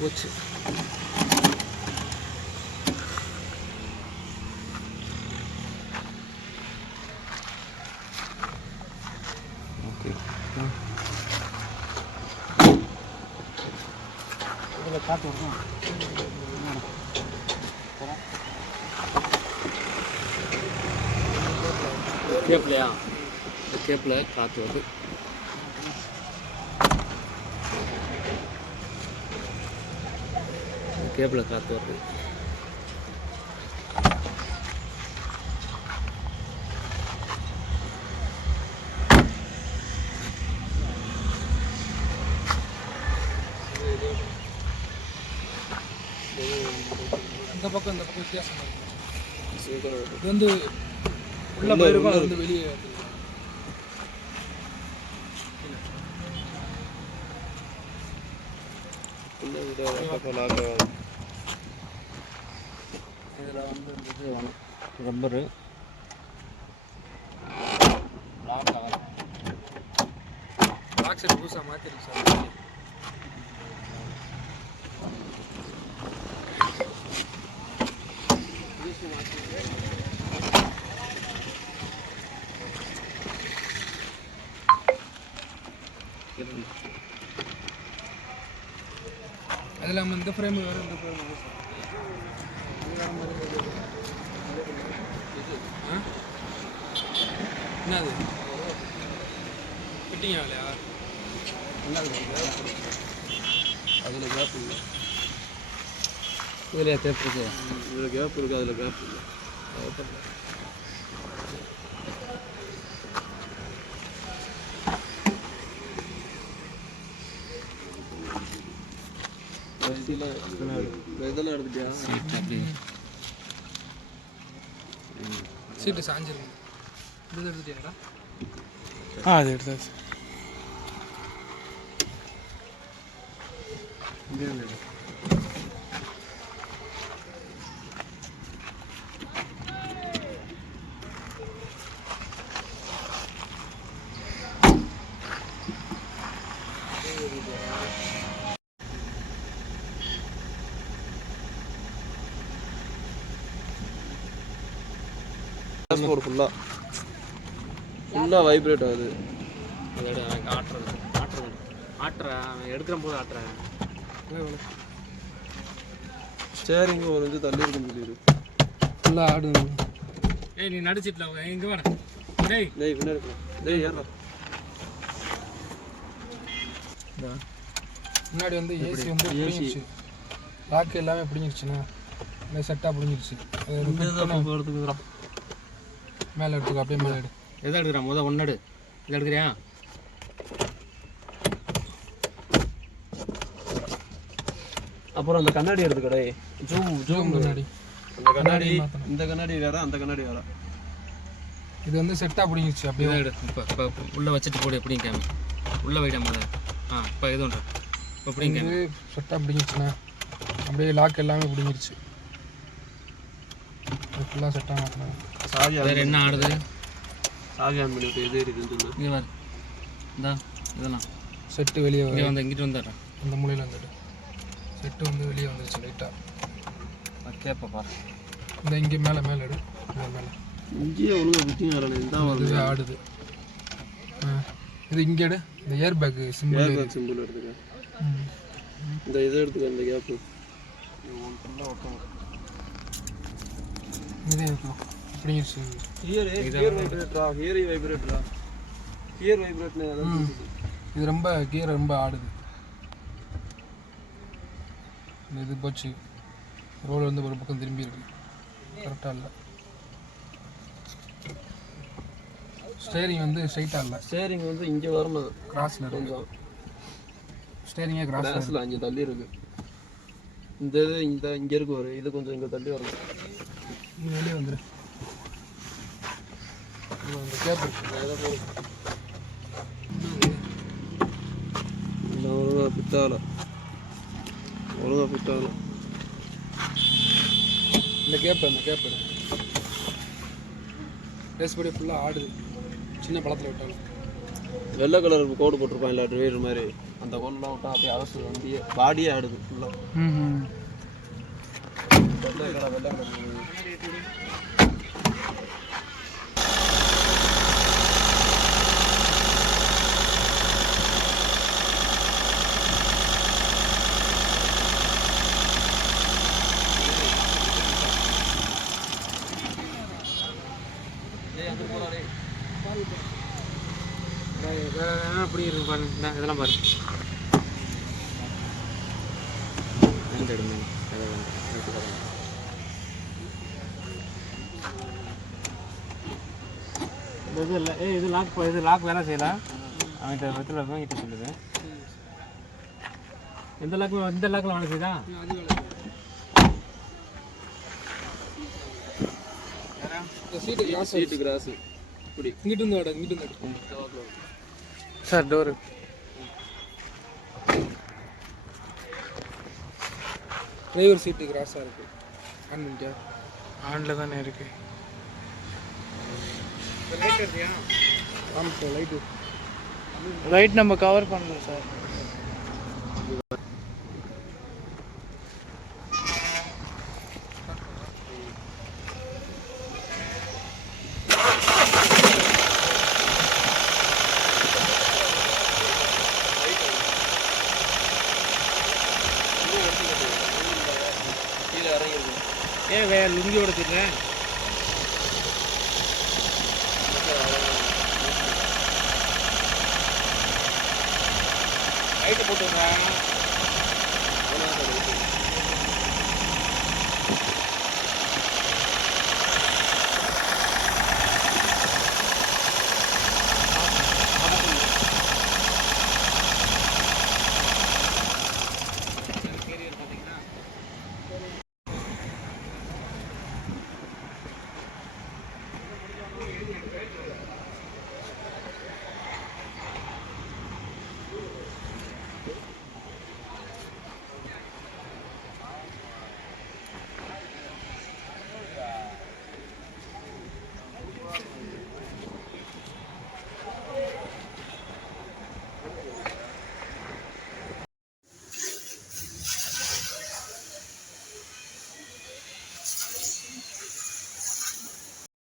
போச்சு. ஓகே, இதில் காற்று வரும். கேப்லையா? கேப்பில் காற்று வருது. கேபிள் காற்று வருது. இந்த பக்கம் வித்தியாசம் இது வந்து உள்ள போயிருக்கும், அது வந்து வெளியே இதில் வந்து இது வேணும், ரப்பரு லாக் ஆகலாம். லாக் சைடு புதுசாக மாற்றிருக்கு சார். அதில் நம்ம இந்த ஃப்ரேம் வேறு, இந்த ஃப்ரேம் வேறு சார். என்னது ஃபிட்டிங் ஆகலையா? என்னது அதில் கேப் இல்லை, இதில் கேப் இருக்கு, இதில் கேப் இருக்குது, அதில் கேப் இல்லை. இதெல்லாம் எடுத்துட்டியா? சீட்டு சாஞ்சிருக்கு. இது எடுத்துட்டியாடா? அது எடுத்தாச்சு. ஃபுல்லாக வைப்ரேட் ஆகுது. அதோட ஆட்டுறேன் எடுக்கிற போது ஆட்டுறேன். ஸ்டேரிங் ஒரு இது தள்ளி இருக்குன்னு சொல்லிடு. ஃபுல்லாக ஆடு. ஏய், நீ நடிச்சிட்டல எங்கே வேணா. டேய் பின்னாடி டேய் ஏறா. முன்னாடி வந்து ஏசி வந்து பிடிங்கிருச்சு, லாக்கு எல்லாமே பிடிங்கிருச்சுண்ணா. இல்லை செட்டாக பிடிங்கிருச்சு. மேலே எடுத்துக்கோ, அப்படியே மேலே எடு. எதை எடுக்கிறேன்? ஒன்று எடு. இதை எடுக்கிறியா? அப்புறம் அந்த கண்ணாடி எடுத்துக்கடே. ஜூம் கண்ணாடி. அந்த கண்ணாடி, இந்த கண்ணாடி வேற, அந்த கண்ணாடி வேற. இது வந்து செட்டாக பிடிங்கிருச்சு. அப்படியே எடு. இப்போ உள்ளே வச்சுட்டு போடு. எப்படியும் கேமி உள்ளே வைடாம. இப்போ எது ஒன்று இப்போ எப்படிங்க செட்டாக பிடிங்கிருச்சுண்ணா. அப்படியே லாக் எல்லாமே பிடிங்கிருச்சு. ஃபுல்லாக செட்டாக மாற்றினேன். சாவி வேறு என்ன ஆடுது? சாவி ஆன் பண்ணிவிட்டு எது இருக்குன்னு சொல்லு. இங்கே வர இந்தா இதெல்லாம் செட்டு வெளியே இங்கே வந்து இங்கிட்டு வந்துடுறேன். இந்த மூலையில் வந்துட்டு செட்டு வந்து வெளியே வந்துருச்சு லைட்டாக. கேப்ப பாரு. இந்த இங்கே மேலே எடு. மேலே இங்கேயே ஒழுங்காக புத்தியும் வரணும். இந்த இதுவே ஆடுது. இது இங்கே எடு, இந்த air bag simple. Air bag simple எடுத்துக்க. இந்த இதை எடுத்துக்க, இந்த கேப்பு இதே இருக்கும் அப்படிங்கிருச்சு. கியர் வைப்ரேட்டரா, கியர் வைப்ரேட்டரா, கியர் வைப்ரேட்னு இது ரொம்ப கியர் ரொம்ப ஆடுது. இந்த இது போச்சு, ரோல் வந்து ஒரு பக்கம் திரும்பி இருக்கு, கரெக்டாக இல்லை. ஸ்டேரிங் வந்து ஸ்ட்ரைட்டாக இல்லை, ஸ்டேரிங் வந்து இங்கே வரணும், கிராஸில் இருக்கு. கொஞ்சம் ஸ்டேரிங்கே கிராஸில் அங்கே தள்ளி இருக்கு. இந்த இது இங்கே இருக்கு, ஒரு இது கொஞ்சம் இங்கே தள்ளி வரணும். இங்கே வெளியே வந்துடு. இந்த கேப் இருக்கு, இந்த ஒழுங்காக ஃபிட்டாகல, ஒழுங்காக ஃபிட்டாகல. இந்த கேப் எடு. ரேஸ் படி ஃபுல்லாக ஆடுது, சின்ன பழத்தில் விட்டாலும். வெள்ளை கலர் கோடு போட்டிருப்பான் இல்லை ட்ரைவர் மாதிரி, அந்த கோடெலாம் விட்டா அப்படியே அரசு வண்டியே பாடியே ஆடுது ஃபுல்லாக. வெள்ளை கலர் அப்படி இருக்கு பாரு, இதெல்லாம் பாரு. இது இல்லை, இது லாக் வேலை செய்யலாம். அவன்கிட்ட வெத்தில் வாங்கிட்டு சொல்லுது. இந்த லாக்கில் வேலை செய்யுதா? சீட்டு கிராஸு இப்படி இங்கிட்டு வந்து சார் டோரு. டிரைவர் சீட்டு கிராஸாக இருக்கு. ஆன் பண்ணிட்டியா? ஆனில் தானே இருக்கு. ஆமாம் சார், லைட்டு ரைட் நம்ம கவர் பண்ணலாம் சார். கீழே இறங்கிருக்கு. ஏன் லுங்கியோட திட்டுறேன்? லைட்டு போட்டுருங்க.